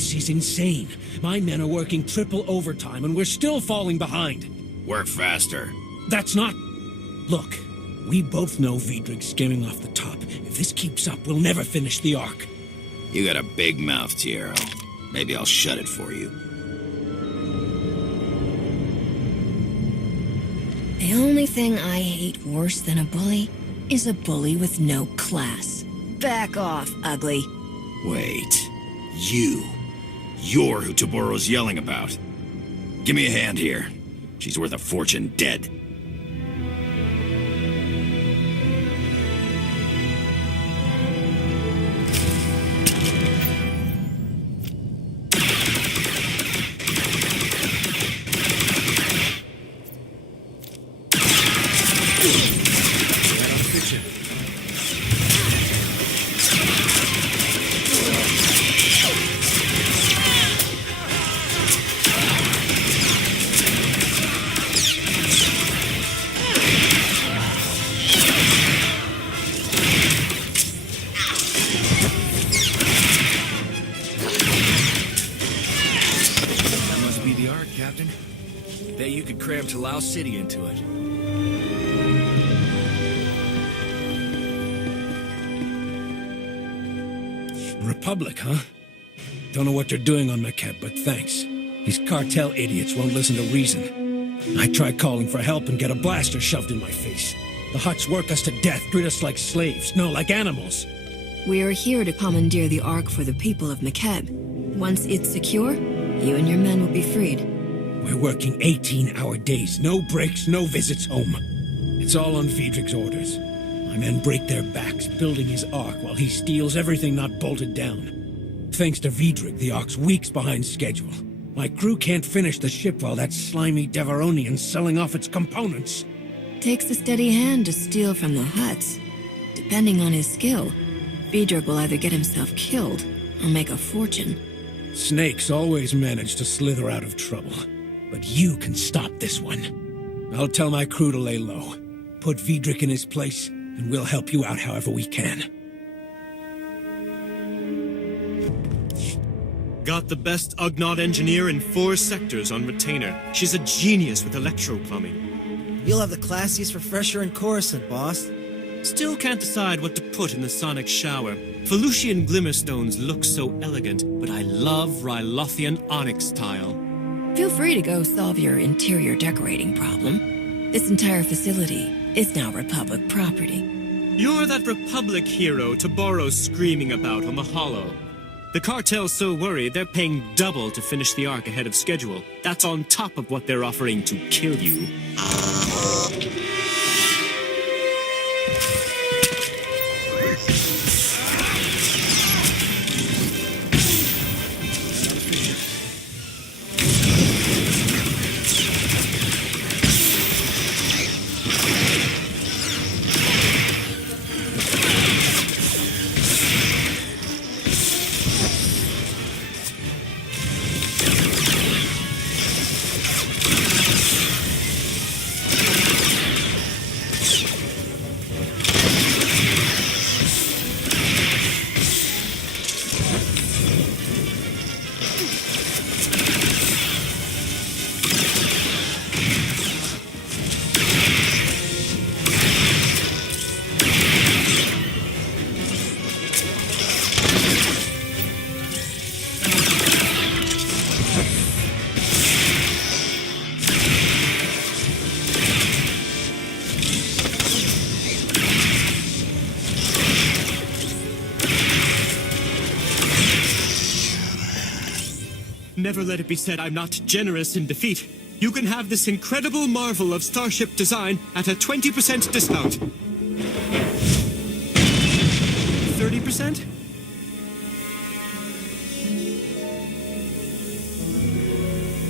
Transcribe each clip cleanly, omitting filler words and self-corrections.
This is insane. My men are working triple overtime and we're still falling behind. Work faster. That's not... Look, we both know Vidrig's skimming off the top. If this keeps up, we'll never finish the arc. You got a big mouth, Tiero. Maybe I'll shut it for you. The only thing I hate worse than a bully is a bully with no class. Back off, ugly. Wait. You're who Taboro's yelling about. Give me a hand here. She's worth a fortune dead. City into it. Republic, huh? Don't know what they're doing on McKeb, but thanks. These cartel idiots won't listen to reason. I tried calling for help and get a blaster shoved in my face. The Hutts work us to death, treat us like slaves, no, like animals. We are here to commandeer the Ark for the people of McKeb. Once it's secure, you and your men will be freed. We're working 18-hour days, no breaks, no visits home. It's all on Vidrig's orders. My men break their backs building his Ark while he steals everything not bolted down. Thanks to Vidrig, the Ark's weeks behind schedule. My crew can't finish the ship while that slimy Devaronian's selling off its components. Takes a steady hand to steal from the Hutts. Depending on his skill, Vidrig will either get himself killed or make a fortune. Snakes always manage to slither out of trouble. But you can stop this one. I'll tell my crew to lay low. Put Vidrig in his place, and we'll help you out however we can. Got the best Ugnaught engineer in 4 sectors on retainer. She's a genius with electro-plumbing. You'll have the classiest refresher in Coruscant, boss. Still can't decide what to put in the sonic shower. Felucian Glimmerstones look so elegant, but I love Rylothian onyx tile. Feel free to go solve your interior decorating problem. This entire facility is now Republic property. You're that Republic hero Taboro's screaming about on the Hollow. The Cartel's so worried they're paying double to finish the Ark ahead of schedule. That's on top of what they're offering to kill you. Never let it be said I'm not generous in defeat. You can have this incredible marvel of starship design at a 20% discount. 30%?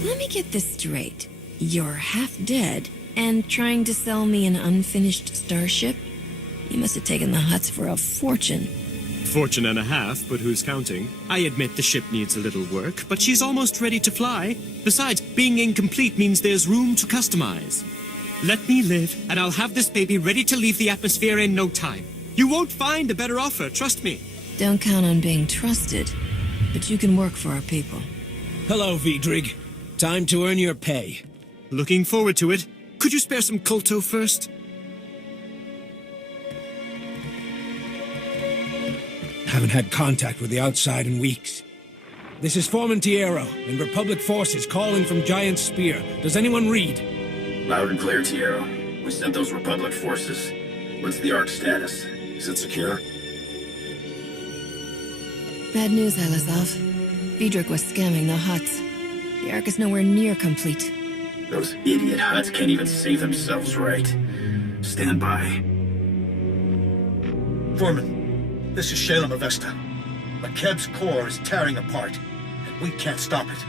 Let me get this straight. You're half dead and trying to sell me an unfinished starship? You must have taken the Hutts for a fortune. Fortune and a half, but who's counting? I admit the ship needs a little work, but she's almost ready to fly. Besides, being incomplete means there's room to customize. Let me live, and I'll have this baby ready to leave the atmosphere in no time. You won't find a better offer, trust me. Don't count on being trusted. but you can work for our people. Hello, Vidrig. Time to earn your pay. Looking forward to it. Could you spare some colto first? Haven't had contact with the outside in weeks. This is Foreman Tierro and Republic forces calling from Giant Spear. Does anyone read? Loud and clear, Tierro. We sent those Republic forces. What's the Ark status? Is it secure? Bad news, Alizov. Vidrik was scamming the Hutts. The Ark is nowhere near complete. Those idiot Hutts can't even save themselves right. Stand by. Foreman, this is Shalem Avesta. McKebb's core is tearing apart, and we can't stop it.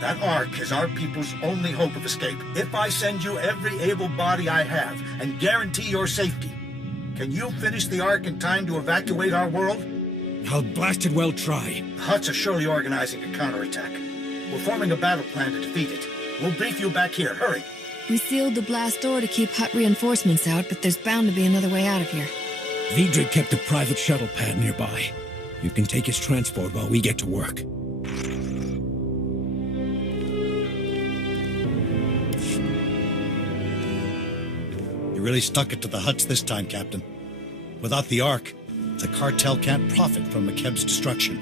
That Ark is our people's only hope of escape. If I send you every able body I have and guarantee your safety, can you finish the Ark in time to evacuate our world? I'll blasted well try. The Hutts are surely organizing a counterattack. We're forming a battle plan to defeat it. We'll brief you back here. Hurry. We sealed the blast door to keep Hutt reinforcements out, but there's bound to be another way out of here. Vidrig kept a private shuttle pad nearby. You can take his transport while we get to work. You really stuck it to the Hutts this time, Captain. Without the Ark, the Cartel can't profit from McKebb's destruction.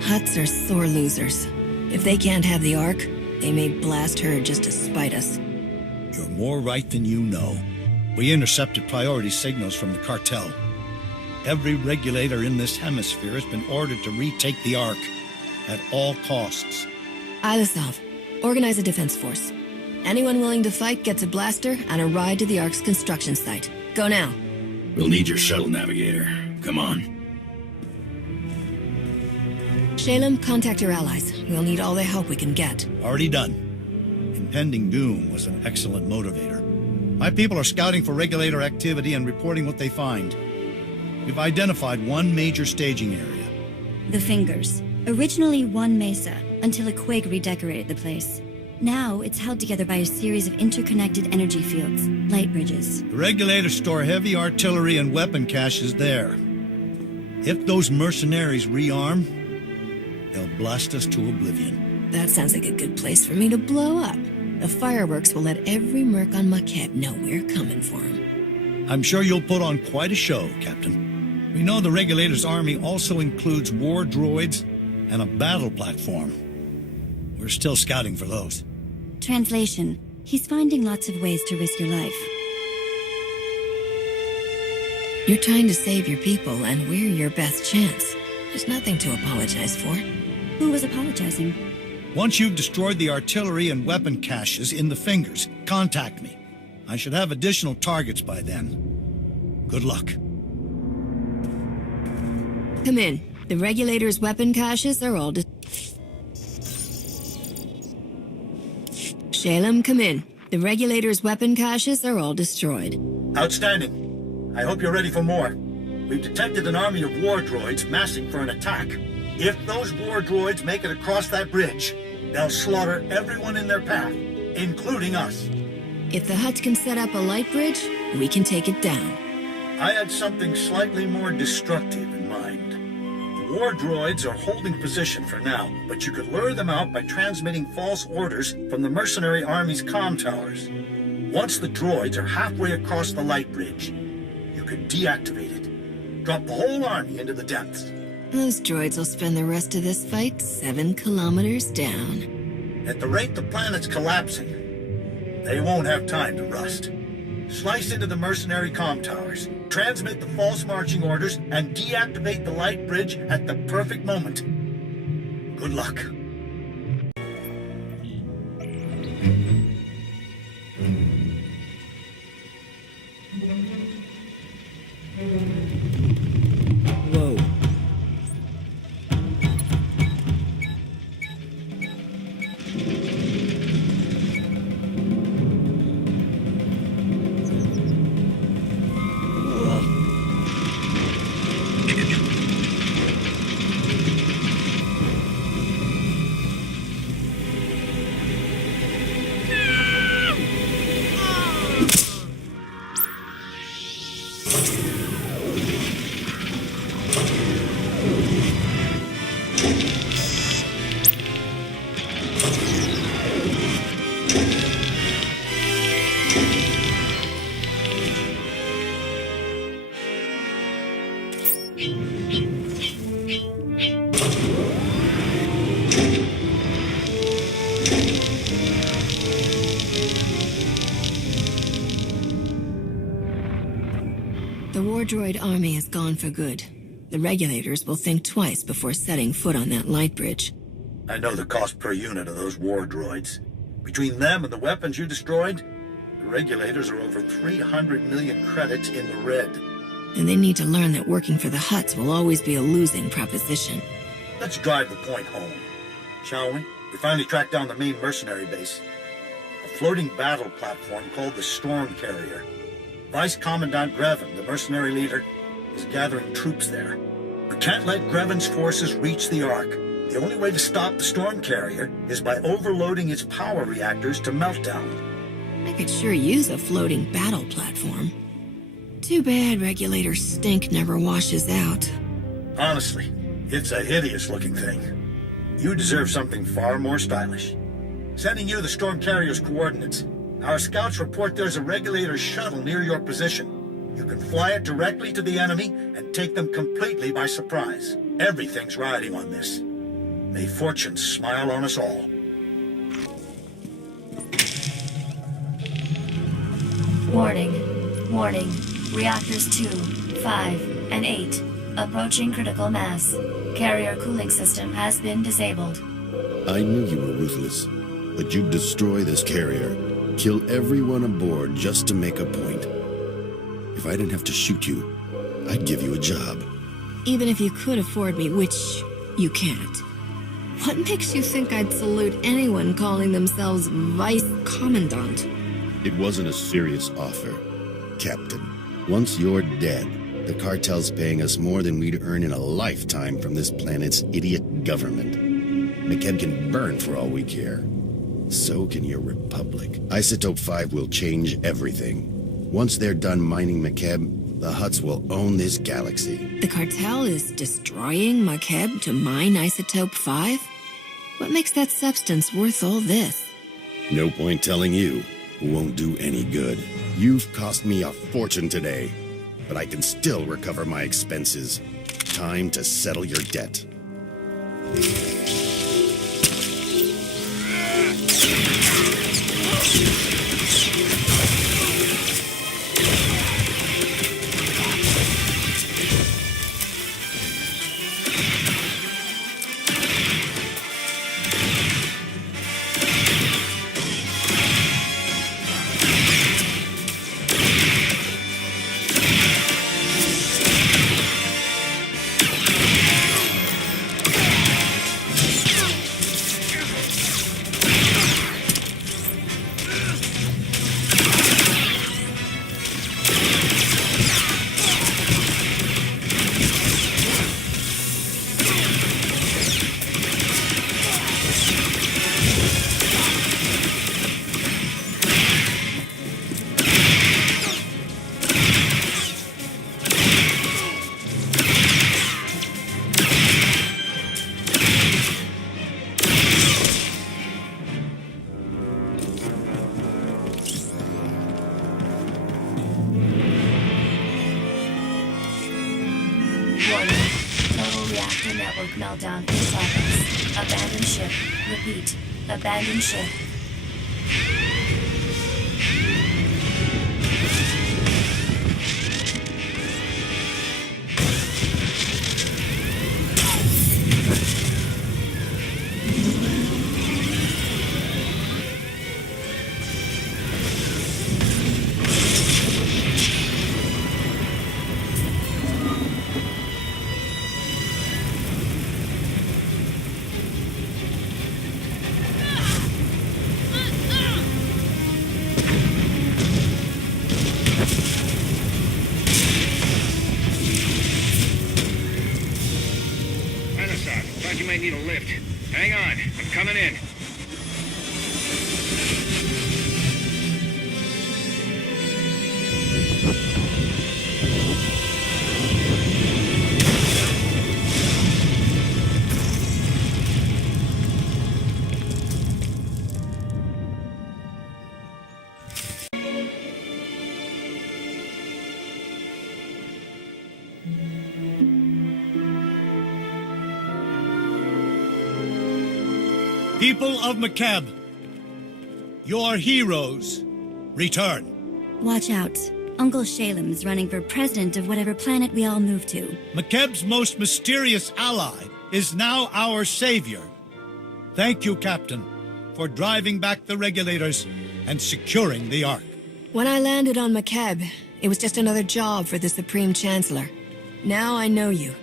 Hutts are sore losers. If they can't have the Ark, they may blast her just to spite us. You're more right than you know. We intercepted priority signals from the Cartel. Every regulator in this hemisphere has been ordered to retake the Ark at all costs. Alizov, organize a defense force. Anyone willing to fight gets a blaster and a ride to the Ark's construction site. Go now. We'll need your shuttle navigator. Come on. Shalem, contact your allies. We'll need all the help we can get. Already done. Impending doom was an excellent motivator. My people are scouting for regulator activity and reporting what they find. We've identified one major staging area. The Fingers. Originally one mesa, until a quake redecorated the place. Now it's held together by a series of interconnected energy fields, light bridges. The regulators store heavy artillery and weapon caches there. If those mercenaries rearm, they'll blast us to oblivion. That sounds like a good place for me to blow up. The fireworks will let every merc on McKebb know we're coming for him. I'm sure you'll put on quite a show, Captain. We know the regulators' army also includes war droids and a battle platform. We're still scouting for those. Translation. He's finding lots of ways to risk your life. You're trying to save your people, and we're your best chance. There's nothing to apologize for. Who was apologizing? Once you've destroyed the artillery and weapon caches in the Fingers, contact me. I should have additional targets by then. Good luck. Come in. The regulator's weapon caches are all Shalem, come in. The regulator's weapon caches are all destroyed. Outstanding. I hope you're ready for more. We've detected an army of war droids massing for an attack. If those war droids make it across that bridge, they'll slaughter everyone in their path, including us. If the Hutts can set up a light bridge, we can take it down. I had something slightly more destructive in mind. The war droids are holding position for now, but you could lure them out by transmitting false orders from the mercenary army's comm towers. Once the droids are halfway across the light bridge, you could deactivate it. Drop the whole army into the depths. Those droids will spend the rest of this fight 7 kilometers down. At the rate the planet's collapsing, they won't have time to rust. Slice into the mercenary comm towers, transmit the false marching orders, and deactivate the light bridge at the perfect moment. Good luck. Whoa. The war droid army is gone for good. The regulators will think twice before setting foot on that light bridge. I know the cost per unit of those war droids. Between them and the weapons you destroyed, the regulators are over 300 million credits in the red. And they need to learn that working for the Hutts will always be a losing proposition. Let's drive the point home, shall we? We finally tracked down the main mercenary base. A floating battle platform called the Storm Carrier. Vice Commandant Grevin, the mercenary leader, is gathering troops there. We can't let Grevin's forces reach the Ark. The only way to stop the Storm Carrier is by overloading its power reactors to meltdown. I could sure use a floating battle platform. Too bad regulator stink never washes out. Honestly, it's a hideous-looking thing. You deserve something far more stylish. Sending you the Storm Carrier's coordinates. Our scouts report there's a regulator shuttle near your position. You can fly it directly to the enemy and take them completely by surprise. Everything's riding on this. May fortune smile on us all. Warning. Warning. Reactors 2, 5, and 8. Approaching critical mass. Carrier cooling system has been disabled. I knew you were ruthless, but you'd destroy this carrier. Kill everyone aboard just to make a point. If I didn't have to shoot you, I'd give you a job. Even if you could afford me, which you can't. What makes you think I'd salute anyone calling themselves Vice Commandant? It wasn't a serious offer, Captain. Once you're dead, the cartel's paying us more than we'd earn in a lifetime from this planet's idiot government. McKeb can burn for all we care. So can your republic. Isotope 5 will change everything. Once they're done mining McKeb, the Hutts will own this galaxy. The cartel is destroying McKeb to mine Isotope 5? What makes that substance worth all this? No point telling you. Won't do any good. You've cost me a fortune today, but I can still recover my expenses. Time to settle your debt. Meltdown in progress. Abandon ship. Repeat. Abandon ship. You might need a lift. Hang on, I'm coming in. People of McCab, your heroes return. Watch out. Uncle Shalem's running for president of whatever planet we all move to. McCab's most mysterious ally is now our savior. Thank you, Captain, for driving back the regulators and securing the Ark. When I landed on McCab, it was just another job for the Supreme Chancellor. Now I know you.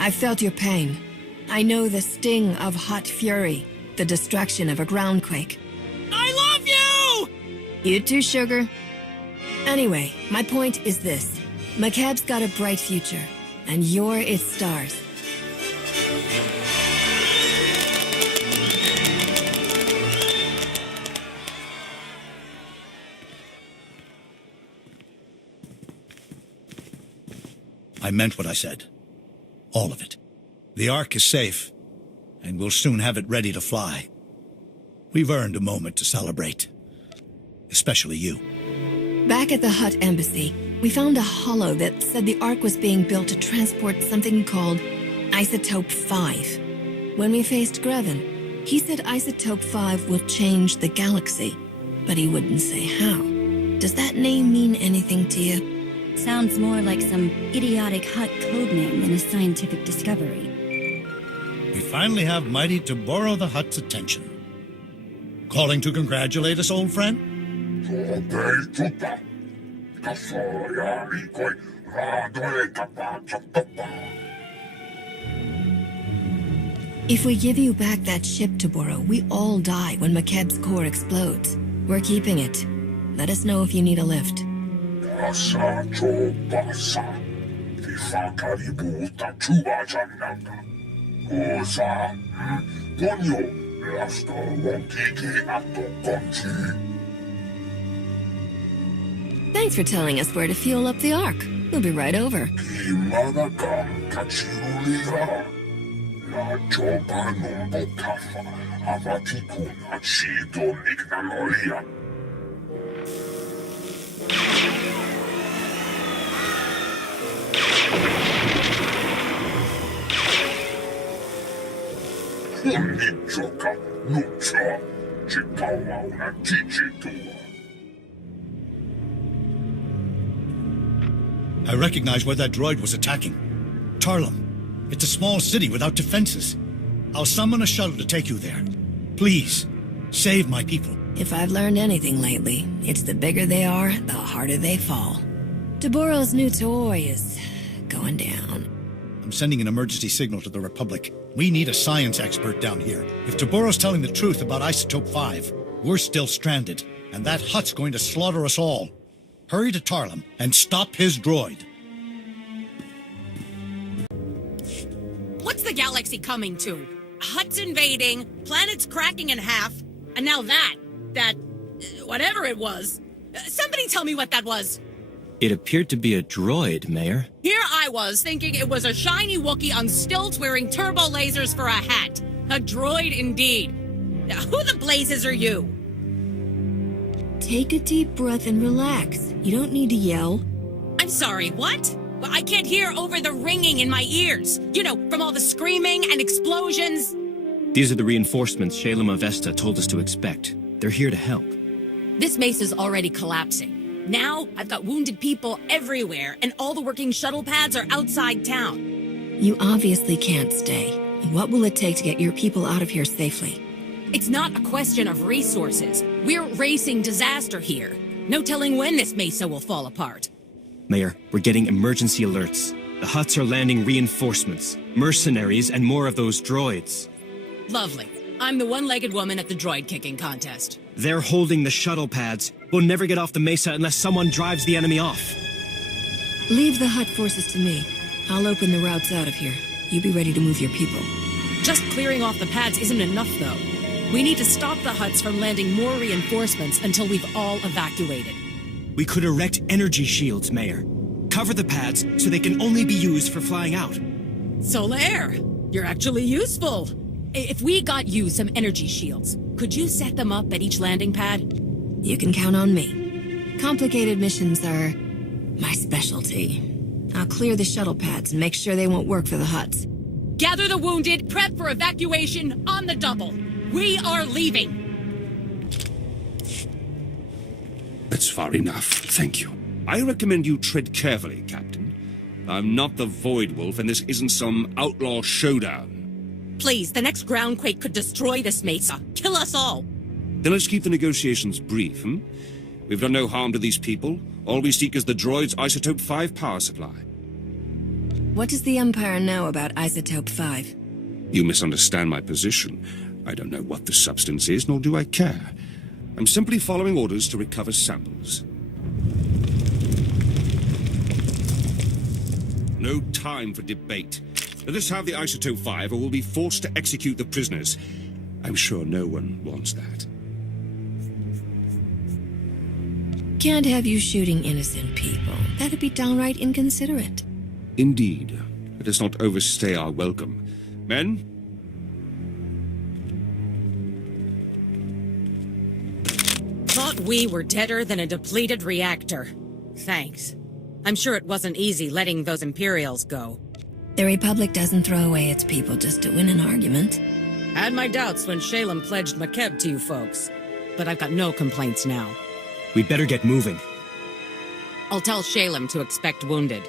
I felt your pain. I know the sting of Hutt fury, the destruction of a groundquake. I love you! You too, sugar. Anyway, my point is this. McCab's got a bright future, and you're its stars. I meant what I said. All of it. The Ark is safe, and we'll soon have it ready to fly. We've earned a moment to celebrate. Especially you. Back at the Hutt embassy, we found a holo that said the Ark was being built to transport something called Isotope 5. When we faced Grevin, he said Isotope 5 will change the galaxy, but he wouldn't say how. Does that name mean anything to you? Sounds more like some idiotic Hutt codename than a scientific discovery. We finally have mighty Toboro the Hutt's attention. Calling to congratulate us, old friend? If we give you back that ship, Toboro, we all die when McCab's core explodes. We're keeping it. Let us know if you need a lift. Thanks for telling us where to fuel up the Ark. We'll be right over. I recognize where that droid was attacking. Tarlum. It's a small city without defenses. I'll summon a shuttle to take you there. Please, save my people. If I've learned anything lately, it's the bigger they are, the harder they fall. Toboro's new toy is going down. I'm sending an emergency signal to the Republic. We need a science expert down here. If Toboro's telling the truth about Isotope 5, we're still stranded, and that Hutt's going to slaughter us all. Hurry to Tarlum and stop his droid. What's the galaxy coming to? Hutt's invading, planet's cracking in half, and now that, whatever it was. Somebody tell me what that was. It appeared to be a droid, Mayor. Here I was, thinking it was a shiny Wookiee on stilts wearing turbo lasers for a hat. A droid indeed. Now, who the blazes are you? Take a deep breath and relax. You don't need to yell. I'm sorry, what? I can't hear over the ringing in my ears. You know, from all the screaming and explosions. These are the reinforcements Shalem Avesta told us to expect. They're here to help. This mesa's already collapsing. Now, I've got wounded people everywhere, and all the working shuttle pads are outside town. You obviously can't stay. What will it take to get your people out of here safely? It's not a question of resources. We're racing disaster here. No telling when this mesa will fall apart. Mayor, we're getting emergency alerts. The Hutts are landing reinforcements, mercenaries, and more of those droids. Lovely. I'm the one-legged woman at the droid-kicking contest. They're holding the shuttle pads. We'll never get off the mesa unless someone drives the enemy off. Leave the Hutt forces to me. I'll open the routes out of here. You be ready to move your people. Just clearing off the pads isn't enough, though. We need to stop the Hutts from landing more reinforcements until we've all evacuated. We could erect energy shields, Mayor. Cover the pads so they can only be used for flying out. Solaire, you're actually useful. If we got you some energy shields, could you set them up at each landing pad? You can count on me. Complicated missions are my specialty. I'll clear the shuttle pads and make sure they won't work for the Hutts. Gather the wounded, prep for evacuation on the double. We are leaving. That's far enough, thank you. I recommend you tread carefully, Captain. I'm not the Void Wolf, and this isn't some outlaw showdown. Please, the next groundquake could destroy this mesa. Kill us all. Then let's keep the negotiations brief, hmm? We've done no harm to these people. All we seek is the droid's Isotope 5 power supply. What does the Empire know about Isotope 5? You misunderstand my position. I don't know what the substance is, nor do I care. I'm simply following orders to recover samples. No time for debate. Let us have the Isotope 5, or we'll be forced to execute the prisoners. I'm sure no one wants that. Can't have you shooting innocent people. That'd be downright inconsiderate. Indeed. Let us not overstay our welcome. Men? Thought we were deader than a depleted reactor. Thanks. I'm sure it wasn't easy letting those Imperials go. The Republic doesn't throw away its people just to win an argument. Had my doubts when Shalem pledged McKeb to you folks. But I've got no complaints now. We'd better get moving. I'll tell Shalem to expect wounded.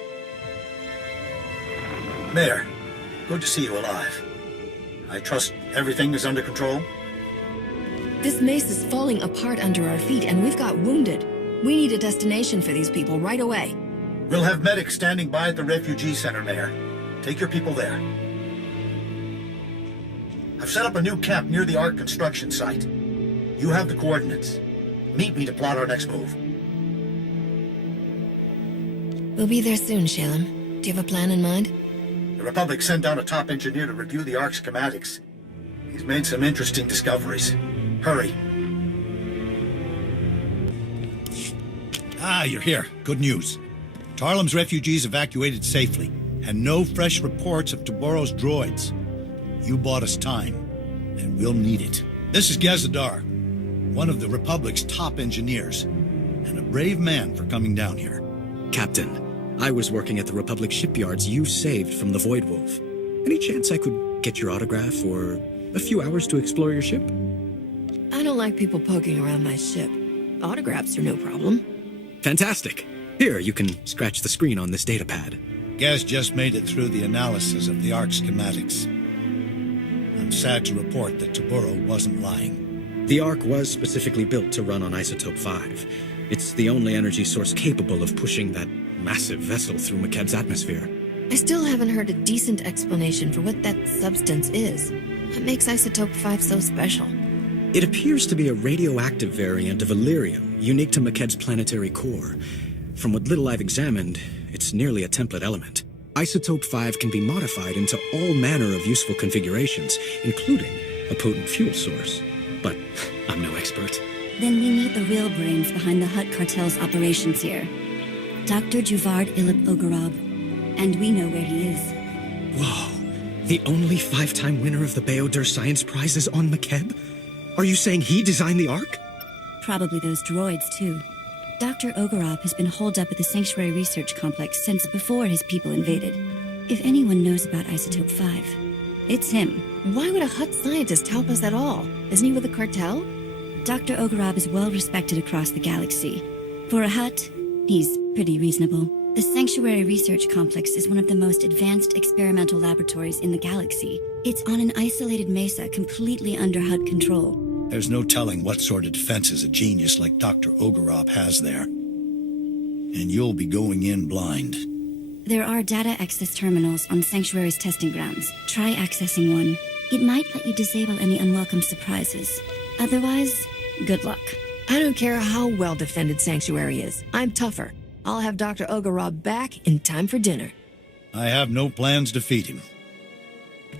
Mayor, good to see you alive. I trust everything is under control? This mesa's falling apart under our feet, and we've got wounded. We need a destination for these people right away. We'll have medics standing by at the refugee center, Mayor. Take your people there. I've set up a new camp near the Ark construction site. You have the coordinates. Meet me to plot our next move. We'll be there soon, Shalem. Do you have a plan in mind? The Republic sent down a top engineer to review the Ark's schematics. He's made some interesting discoveries. Hurry. Ah, you're here. Good news. Tarlem's refugees evacuated safely, and no fresh reports of Taboro's droids. You bought us time, and we'll need it. This is Gazadar, one of the Republic's top engineers, and a brave man for coming down here. Captain, I was working at the Republic shipyards you saved from the Void Wolf. Any chance I could get your autograph or a few hours to explore your ship? I don't like people poking around my ship. Autographs are no problem. Fantastic. Here, you can scratch the screen on this datapad. Gaz just made it through the analysis of the Ark schematics. I'm sad to report that Taboro wasn't lying. The Ark was specifically built to run on Isotope 5. It's the only energy source capable of pushing that massive vessel through McKeb's atmosphere. I still haven't heard a decent explanation for what that substance is. What makes Isotope 5 so special? It appears to be a radioactive variant of Illyrium, unique to McKeb's planetary core. From what little I've examined, it's nearly a template element. Isotope 5 can be modified into all manner of useful configurations, including a potent fuel source. But I'm no expert. Then we need the real brains behind the Hutt Cartel's operations here. Dr. Juvard Ilip Ogorab. And we know where he is. Whoa. The only 5-time winner of the Beodur Science Prize is on McKeb? Are you saying he designed the Ark? Probably those droids, too. Dr. Ogorab has been holed up at the Sanctuary Research Complex since before his people invaded. If anyone knows about Isotope 5, it's him. Why would a Hutt scientist help us at all? Isn't he with the Cartel? Dr. Ogorab is well respected across the galaxy. For a Hutt, he's pretty reasonable. The Sanctuary Research Complex is one of the most advanced experimental laboratories in the galaxy. It's on an isolated mesa completely under Hutt control. There's no telling what sort of defenses a genius like Dr. Ogorab has there. And you'll be going in blind. There are data access terminals on Sanctuary's testing grounds. Try accessing one. It might let you disable any unwelcome surprises. Otherwise, good luck. I don't care how well defended Sanctuary is. I'm tougher. I'll have Dr. Ogorab back in time for dinner. I have no plans to defeat him.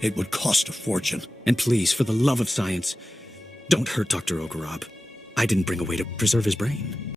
It would cost a fortune. And please, for the love of science, don't hurt Dr. Ogorab. I didn't bring a way to preserve his brain.